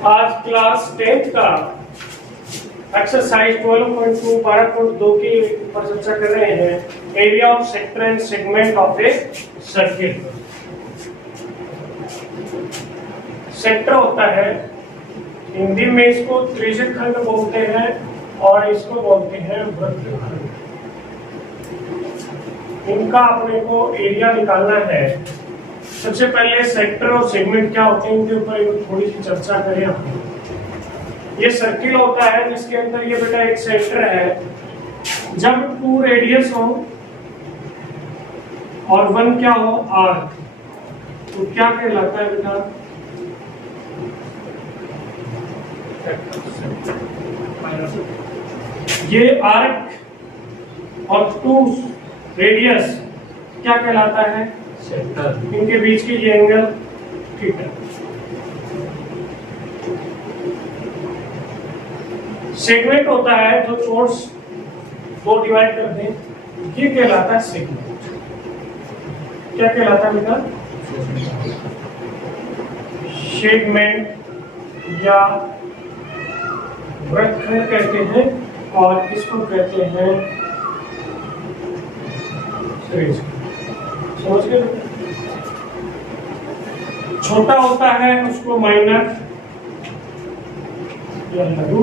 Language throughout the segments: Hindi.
आज क्लास 10th का एक्सरसाइज 12.2 12.2 की ऊपर चर्चा कर रहे हैं area of sector and segment of a circle. Sector होता है, हिंदी में इसको त्रिज्यक खंड बोलते हैं और इसको बोलते हैं वृत्तखंड। इनका अपने को एरिया निकालना है। सबसे पहले सेक्टर और सेगमेंट क्या होते हैं इनके ऊपर थोड़ी सी चर्चा करें हम। ये सर्किल होता है जिसके अंदर ये बेटा एक सेंटर है। जब 2 रेडियस हो और 1 क्या हो आर्क, तो क्या कहलाता है बेटा? ये आर्क और 2 रेडियस क्या कहलाता है? सेक्टर। इनके बीच की ये एंगल थीटा। सेगमेंट होता है जो चोर्स को डिवाइड कर दें, ये कहलाता है सेगमेंट। क्या कहलाता है बेटा? सेगमेंट या वृत्तखंड कहते हैं और इसको कहते हैं त्रिज्यक। समझ गए? छोटा होता है उसको माइनर या लघु,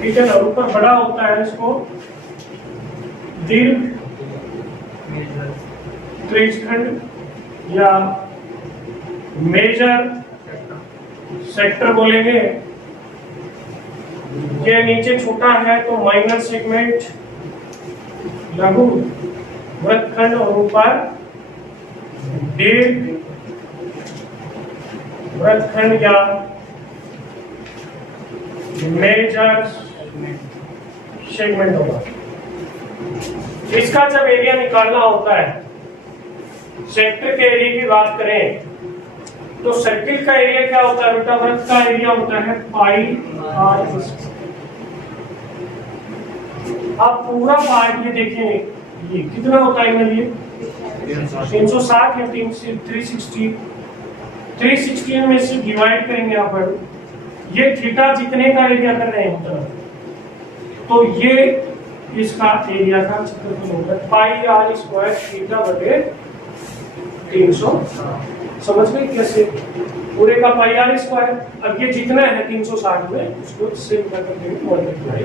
ठीक है ना। ऊपर बड़ा होता है इसको दीर्घ त्रिज्यखंड या मेजर सेक्टर बोलेंगे। ये नीचे छोटा है तो माइनर सेगमेंट, लघु वृत्तखंड और ऊपर दीर्घ वृत्तखंड या मेजर सेगमेंट होगा। इसका जब एरिया निकालना होता है, सेक्टर के एरिया की बात करें तो सर्किल का एरिया क्या होता है बेटा? वृत्त का एरिया होता है पाई आर। आप पूरा पार्ट ये देखें, ये कितना होता है इनमें? ये 360 या 360 316 में से डिवाइड करेंगे अपन। ये थीटा जितने का एरिया कर रहे हैं उतना, तो ये इसका एरिया का क्षेत्रफल होगा पाई आर स्क्वायर थीटा बटे 360। समझ गए कैसे? पूरे का पाई आर स्क्वायर। अब ये जितना है 360 में उसको सिंपल करके मल्टीप्लाई।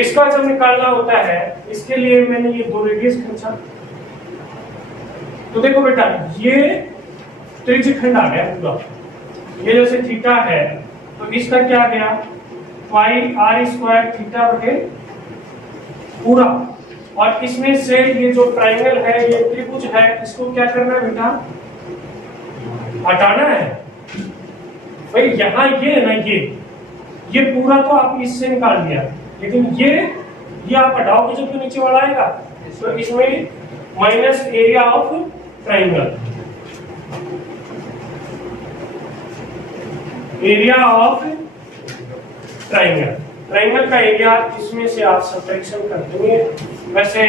इसका जब निकालना होता है, इसके लिए मैंने ये 2 रेडियस खींचा। तो देखो बेटा, ये त्रिज्यखंड आ गया पूरा। ये जैसे थीटा है तो इसका क्या गया? पाई आर स्क्वायर थीटा बटे पूरा। और इसमें से ये जो ट्राइंगल है, ये त्रिभुज है, इसको क्या करना है बेटा? हटाना है। भाई यहाँ ये है ना, ये पूरा तो आप इससे निकाल दिया, लेकिन ये आप हटाओगे जब तो नीचे वाला आएगा। तो इसमें minus area of triangle, area of triangle, triangle का एरिया इसमें से आप सब्ट्रैक्शन कर देंगे। वैसे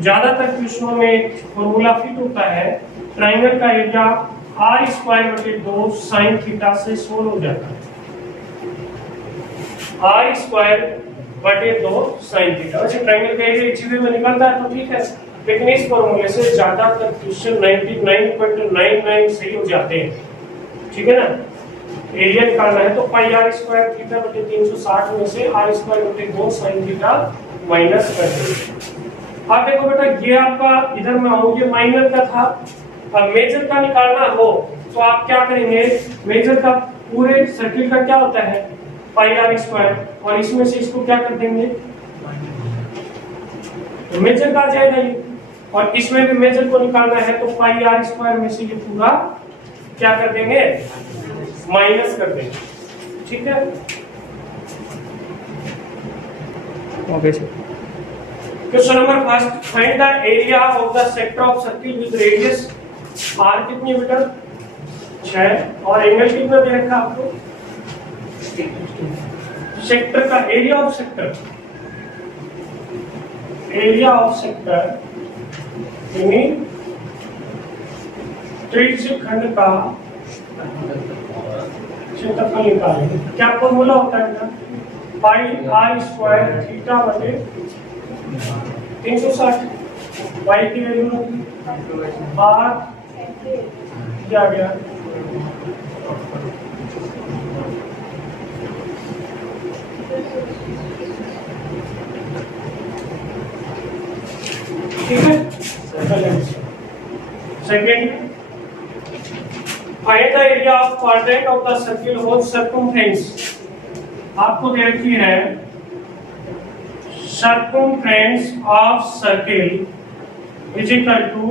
ज्यादातर क्वेश्चनों में फॉर्मूला फिट होता है, ट्राइंगल का एरिया आर स्क्वायर बटे 2 साइन थीटा से सोल्व हो जाता है। आर स्क्वायर बटे 2 साइन थीटा। वैसे ट्राइंगल का एरिया इजीली में निकलता है तो ठीक है, लेकिन इस फॉर्मूले से ज्यादातर क्वेश्चन 99.99 सही हो जाते हैं, ठीक है ना। एरिया निकालना है तो पाई आर स्क्वायर थीटा बटे 360 में से आर स्क्वायर बटे 2 साइन थीटा माइनस कर देंगे। आप देखो बेटा, ये आपका इधर में हो, ये माइनर का था। अब मेजर का निकालना हो तो आप क्या करेंगे? मेजर का पूरे सर्किल का क्या होता है? पाई आर स्क्वायर, और इसमें से इसको क्या कर देंगे? तो मेजर का आ जाएगा ये। और इसमें भी मेजर को निकालना है तो पाई आर स्क्वायर में से ये पूरा क्या कर देंगे? माइनस कर देंगे, ठीक है। Okay sir. Question number first, find the area of the sector of circle with radius R. कितनी बेटा? 6। और एंगल कितना दे रखा आपको? सेक्टर का area of sector, area of sector यानी त्रिज्यखंड का क्षेत्रफल निकालेंगे। क्या फॉर्मूला होता है ना, पाई आर स्क्वायर थीटा बटे 360, पाई की वैल्यू आर दिया गया, ठीक है। Second, find the area of quadrant of the circle whole circumference. आपको देखी है circumference of circle is equal to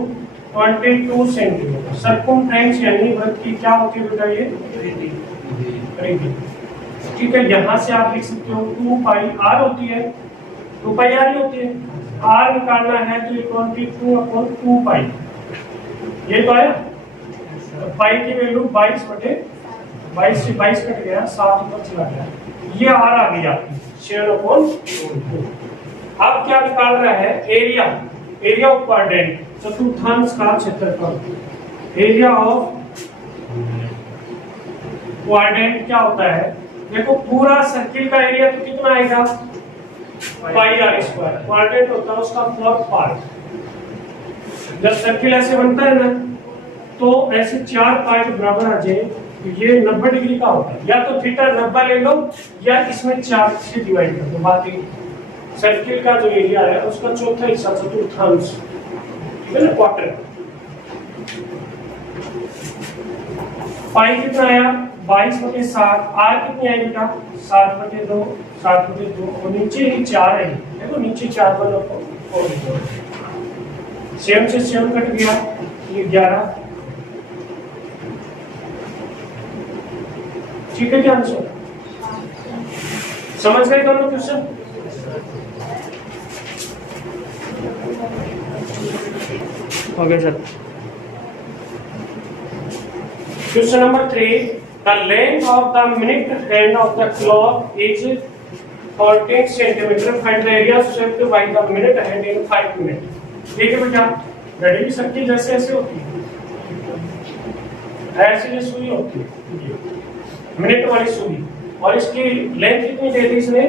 22 centimetre. Circumference यानी वृत्त की क्या होती है बेटा, ये परिधि, ठीक है। यहां से आप लिख सकते हो 2 पाई आर होती है, 2 पाई आर ही होती है। आर निकालना है तो 22/2 पाई, ये तो है। पाई की वैल्यू 22 बटे 22 से 22 कट गया, 7 ऊपर चला गया, ये आर आ गई आपकी 6/2। अब क्या निकाल रहा है, एरिया, एरिया ऑफ क्वाड्रेंट, चतुर्थांश का क्षेत्रफल। एरिया ऑफ क्वाड्रेंट क्या होता है, देखो पूरा सर्किल का एरिया तो कितना आएगा, पाई आर स्क्वायर। क्वाड्रेंट होता है उसका 4th पार्ट। जब सर्किल ऐसे बनता है ना, तो ऐसे 4 पार्ट बराबर आ जाए, तो ये 90 डिग्री का होता है। या तो थीटा 90 ले लो, या इसमें 4 से डिवाइड कर दो। बाकी सर्किल का जो एरिया है उसका चौथा हिस्सा चतुर्थांश, ठीक है ना, क्वार्टर। पाई कितना आया, 22/7। आर कितनी आई बेटा, 7/2, 7/2, और नीचे ही 4 है, देखो नीचे 4 बनो को सेम से सेम कट गया, ये 11, ठीक है। क्या आंसर समझ गए दोनों question? Okay sir. Question number 3, the length of the minute hand of the clock is 14 centimeter. Find the area swept by the minute hand in 5 minutes. ठीक है बेटा, घड़ी की सर्किल जैसे ऐसे होती है, ऐसे ये सुई होती है, मिनट वाली सुई, और इसकी लेंथ कितनी दे दी इसने,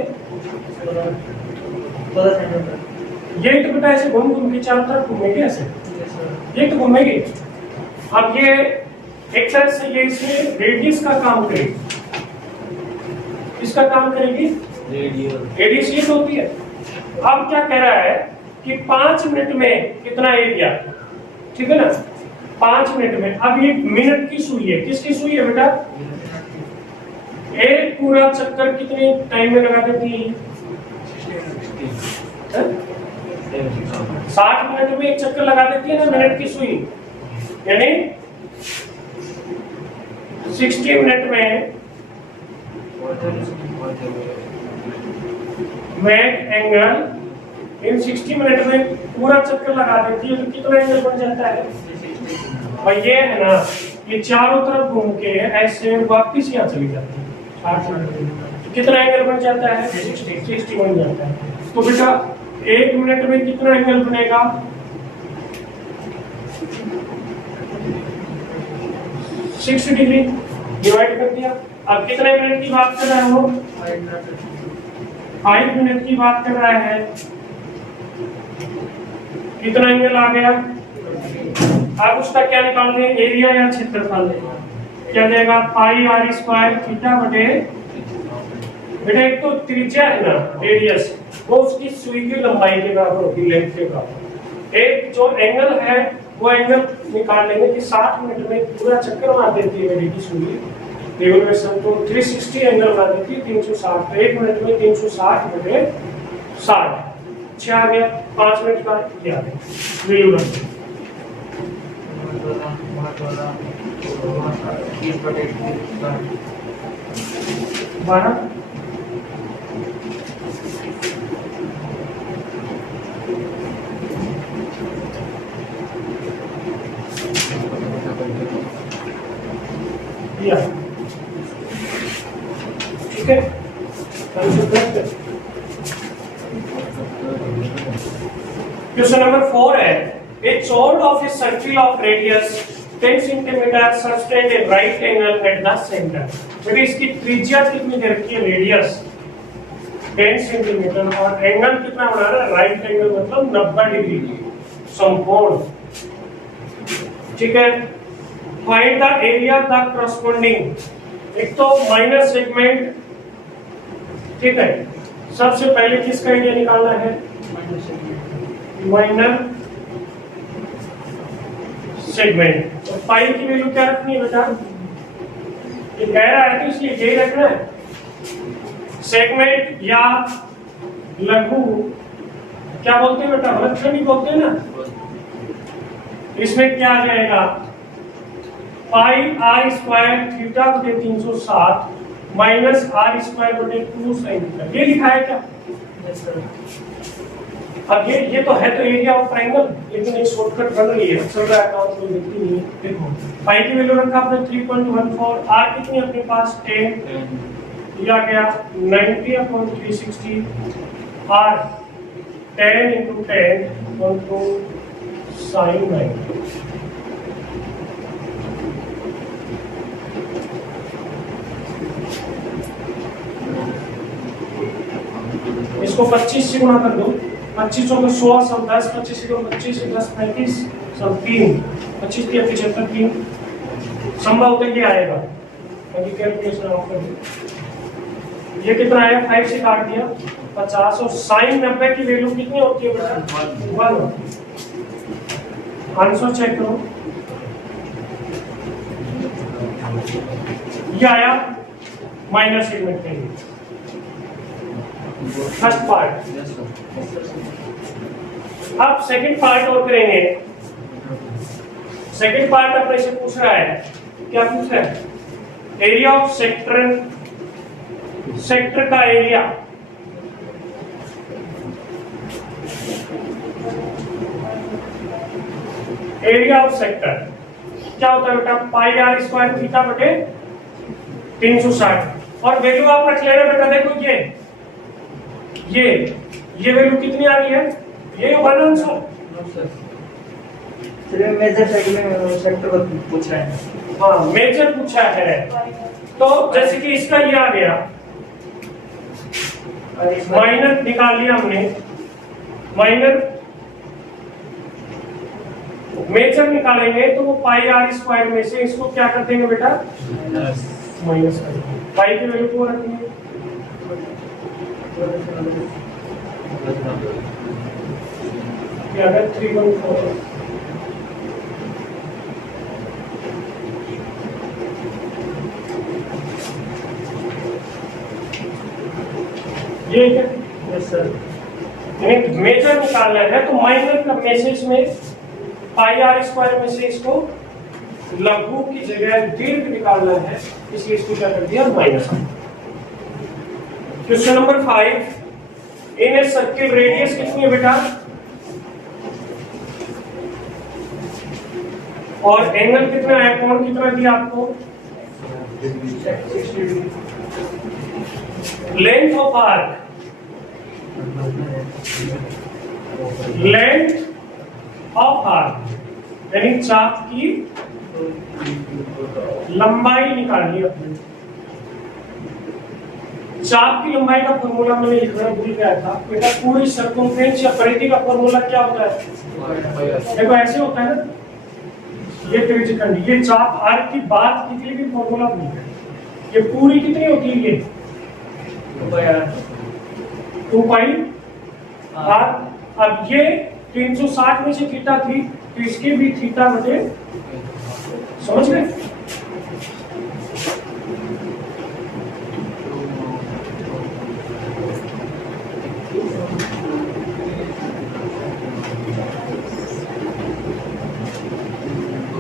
12 सेंटीमीटर। ये तो बेटा ऐसे घूम घूम के चारों तरफ घूमेगी, ऐसे ये तो घूमेगी। अब ये एक तरह से ये इसमें रेडियस का काम करेगी, इसका काम करेगी रेडियस, ये होती है। अब क्या कह रहा है कि 5 मिनट में कितना एरिया, ठीक है ना, 5 मिनट में। अब ये मिनट की सुई है, किसकी सुई है बेटा, एक पूरा चक्कर कितने टाइम में लगा देती है, 60 मिनट में एक चक्कर लगा देती है ना मिनट की सुई, यानी 60 मिनट में मेक एंगल इन 60 मिनट में पूरा चक्कर लगा देती है, तो कितना एंगल बन जाता है, और ये है ना, ये चारों तरफ घूम के ऐसे वापिस यहाँ चली जाती है 60 मिनट में, तो कितना एंगल बन जाता है, 60 बन जाता है। तो बेटा 1 मिनट में कितना एंगल बनेगा, 60 डिग्री डिवाइड कर दिया। अब कितने मिनट की बात कर रहा है वो, 5 मिनट की बात कर रहा है, कितना एंगल आ गया। अब उसका क्या निकाल दें, एरिया या क्षेत्रफल, क्या देगा, पाई आर स्क्वायर थीटा बटे, बेटा एक तो त्रिज्या है ना, रेडियस, वो उसकी सुई की लंबाई के बराबर होगी, लेंथ के बराबर। एक जो एंगल है वो एंगल निकाल लेंगे कि 60 मिनट में पूरा चक्कर मार देती है घड़ी की सुई रेगुलेशन, तो 360 एंगल बना देती है 360, तो 1 मिनट में 360 बटे 60, 6 आ गया, 5 मिनट का क्या है वैल्यू रख 12। ठीक है, क्वेश्चन नंबर 4 है, a chord of a circle of radius 10 centimetre sustained A right angle at the centre. बेटा इसकी त्रिज्या कितनी दे रखी है, रेडियस 10 सेंटीमीटर और एंगल कितना बना रहा है, राइट एंगल मतलब 90 डिग्री समकोण। ठीक है, find the area the corresponding, एक तो माइनर सेगमेंट। ठीक है, सबसे पहले किसका एरिया निकालना है, माइनर सेगमेंट। तो पाई की वैल्यू क्या रखनी है बेटा, ये कह रहा है तो इसलिए यही रखना है। सेगमेंट या लघु क्या बोलते हैं बेटा, वृत्तखंड बोलते हैं ना। इसमें क्या आ जाएगा, पाई आर स्क्वायर थीटा बटे 360 माइनस आर स्क्वायर बटे 2 साइन थीटा, ये लिखा है क्या। अब ये तो है तो एरिया ऑफ ट्रायंगल, लेकिन एक शॉर्टकट बन रही है, चल रहा है अकाउंट में दिखती नहीं है। देखो पाई की वैल्यू रखा आपने 3.14, आर कितनी अपने पास 10, ये आ गया 90/360, आर 10 × 10 sin 90। इसको 25 से गुणा कर दो, 25 को 16 सब 10, 25 को 25 10 35 सब 3, 25 के 75 3 संभव होता है, ये आएगा। अभी कैलकुलेशन ऑफ कर दो, ये कितना आया, 5 से काट दिया 50 और sin 90 की वैल्यू कितनी होती है बेटा, 1। आंसर चेक करो, ये आया माइनर सेगमेंट के लिए फर्स्ट पार्ट। अब सेकंड पार्ट और करेंगे। सेकंड पार्ट अपने से पूछ रहा है, क्या पूछ रहा है, एरिया ऑफ सेक्टर, सेक्टर का एरिया। एरिया ऑफ सेक्टर क्या होता है बेटा, पाई आर स्क्वायर थीटा बटे 360 और वैल्यू आप रख लेना बेटा। देखो ये वैल्यू कितनी आ रही है, ये 1 आंसर। चलिए मेजर सेक्टर पूछ रहे हैं, हाँ मेजर पूछा है, तो जैसे कि इसका ये आ गया, माइनर निकाल लिया हमने, माइनर मेजर निकालेंगे तो वो पाई आर स्क्वायर में से इसको क्या कर देंगे बेटा, माइनस कर देंगे, पाई की वैल्यू को रखेंगे। क्या है 3.4, ये क्या, यस सर। मेजर निकालना है तो माइनर का मैसेज में पाई आर स्क्वायर में से इसको लघु की जगह दीर्घ निकालना है, इसलिए इसको क्या कर दिया, minus. Question number 5, in a circle radius कितनी है बेटा, और एंगल कितना है, कोण कितना दिया आपको, length of arc, length of arc यानी चाप की लंबाई निकालिए अपने। चाप की लंबाई का फॉर्मूला मैंने लिखना भूल गया था बेटा, पूरी सर्कमफ्रेंस या परिधि का फॉर्मूला क्या होता है, देखो ऐसे होता है ना, ये त्रिज्यखंड, ये चाप आर्क की बात की भी फॉर्मूला भूल गया, ये पूरी कितनी होती है, ये 2 पाई आर। अब ये 360 में से थीटा थी तो इसके भी थीटा बटे, समझ गए।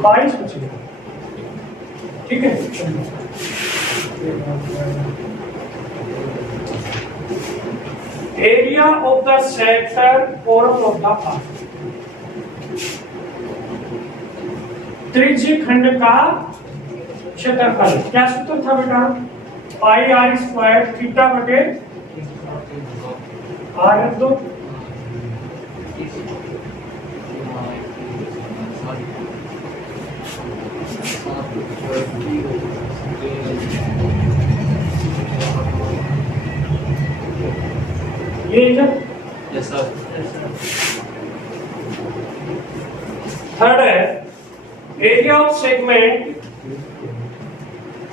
बाईस बचे, ठीक है। Area of the sector chorus of the arc, त्रिज्य खंड का क्षेत्रफल, क्या सूत्र था बेटा, पाई आर स्क्वायर थीटा बटे आर रख दो, ये इधर यस सर। थर्ड है area of segment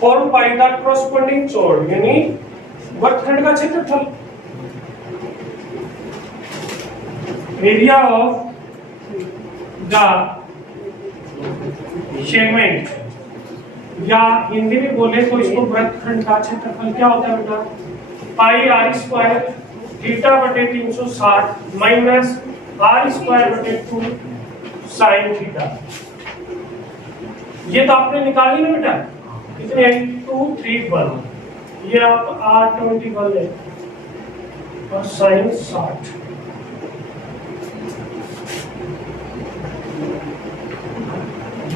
form by the corresponding chord, यानी वर्गखंड का क्षेत्रफल। एरिया ऑफ द सेगमेंट, या हिंदी में बोले तो इसको वृत्तखंड का क्षेत्रफल क्या होता है बेटा? पाई आर स्क्वायर थीटा बटे 360 माइनस आर स्क्वायर बटे 2 साइन थीटा। ये तो आपने निकाली ना बेटा, कितने 2 3 1, ये आप R21 है और साइन 60।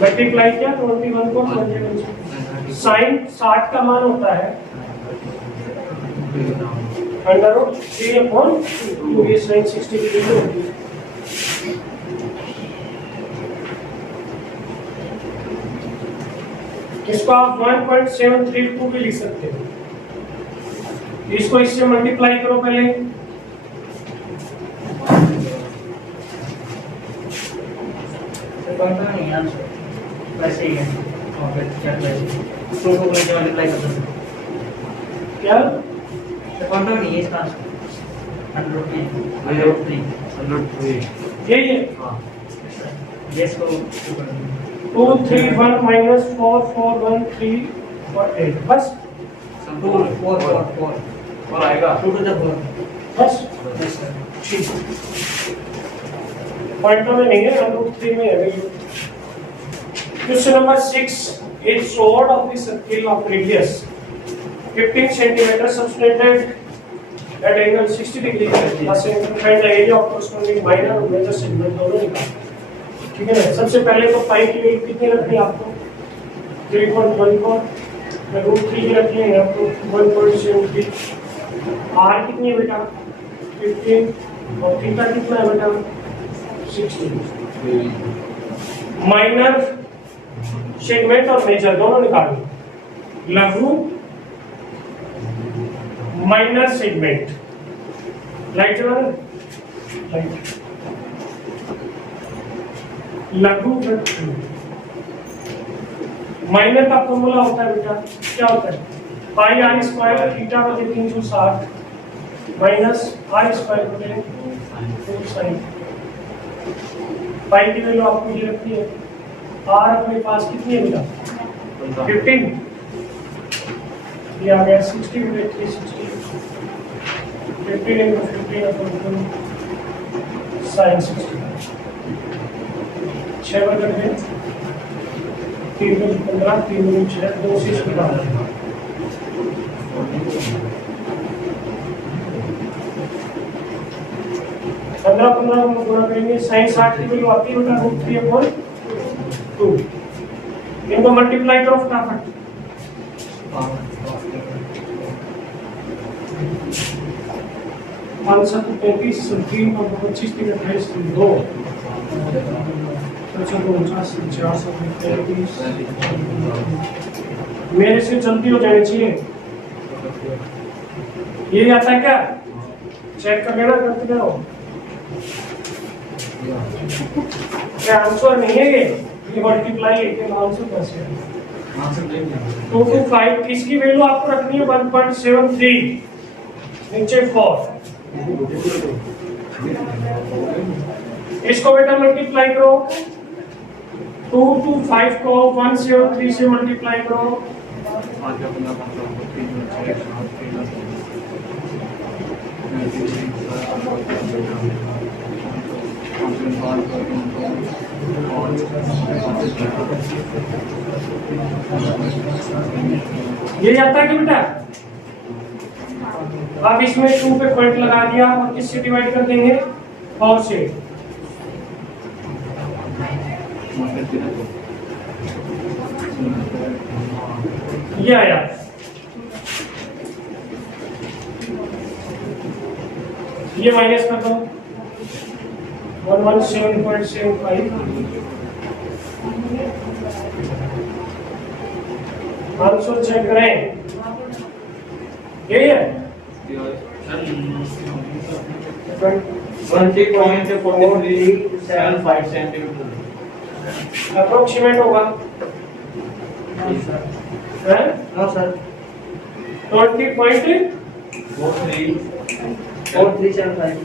मल्टीप्लाई किया 21 को 21 से। साइन 60 का मान होता है अंडर रूट 3/2, ये साइन 60 डिग्री होती है। इसको आप 1.732 भी लिख सकते हो। इसको इससे मल्टीप्लाई करो पहले, नहीं आंसर वैसे ही है। और फिर क्या करें, टू को लेके मल्टीप्लाई कर सकते हैं। क्या कौन नहीं है इसका आंसर? 103 यही है। यस को 2 3 1 माइनस 4 4 1 3 और 8, बस 2 4 4 4 और आएगा 2 to the 4। बस यस सर। ठीक। पॉइंटों में नहीं है, हम रूट 3 में है। Question number 6 is chord of the circle of radius 15 cm subtended at angle 60 degree plus find the area of corresponding minor और major segment दोनों निकाल। ठीक है ना? सबसे पहले तो पाई की वैल्यू कितनी रखनी है आपको? 3.14, मैं रूट 3 की रखनी है आपको 1.73। आर कितनी है बेटा? 15 और थीटा कितना है बेटा? 60। माइनर सेगमेंट और मेजर दोनों निकालो। लघु माइनर सेगमेंट, लाइट चला ना? लाइट लघु माइनर का फॉर्मूला होता है बेटा, क्या होता है? पाई आर स्क्वायर थीटा बटे 360 माइनस आर स्क्वायर बटे 2 साइन। पाई की वैल्यू आपको ये रखनी है। आर अपने पास कितनी है बेटा? 15, ये आ गया 60 बटे 360, 15 into 15 अपॉन 2 साइन 60। 6 बार कर दें, 3 में 15, 3 में 6, 2 से इसको डाल दें। पंद्रह को गुणा करेंगे, साइन 60 की वैल्यू आती है बेटा रूट 3/2। इनको मल्टीप्लाई करो फटाफट। 535 3 और 25 3 28 2 मेरे से जल्दी हो जानी चाहिए। ये आता है क्या? चेक कर लेना, करते रहो। क्या आंसर नहीं है ये मल्टीप्लाई है, आंसर कैसे है? 225 इसकी वैल्यू आपको रखनी है 1.73, नीचे 4। इसको बेटा मल्टीप्लाई करो, 225 को 173 से मल्टीप्लाई करो। ये आता है कि बेटा? अब इसमें 2 पे पॉइंट लगा दिया और किससे डिवाइड कर देंगे? 4 से। ये आया। ये माइनस कर दो 117.75 आंसर चेक करें, यही है 20.4375 सेंटीमीटर। अप्रोक्सीमेट होगा है हाँ सर 20.4375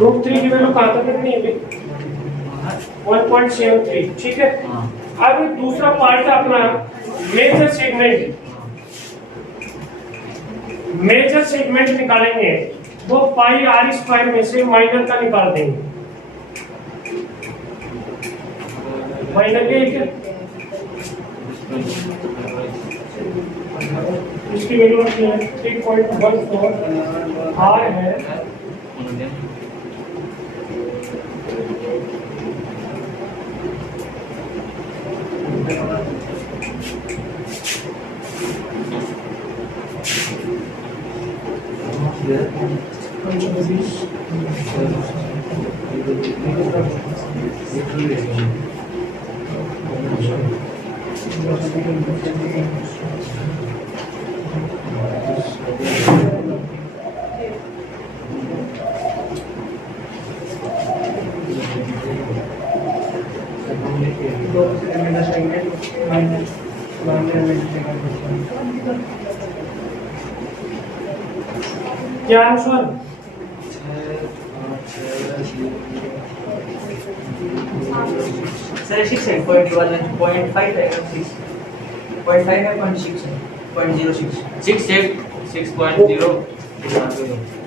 रूट 3 की वैल्यू कहाँ तक कितनी है 1.73, ठीक है। अब दूसरा पार्ट है अपना मेजर सेगमेंट। मेजर सेगमेंट निकालेंगे वो पाई आर स्क्वायर में से माइनर का निकाल देंगे। माइनर के इसकी वैल्यू है 3.14 आर है क्या आंसर सर 6 है 0.1 है 0.5 है 6 0.5 है 0.6 है 0.06 6 6.0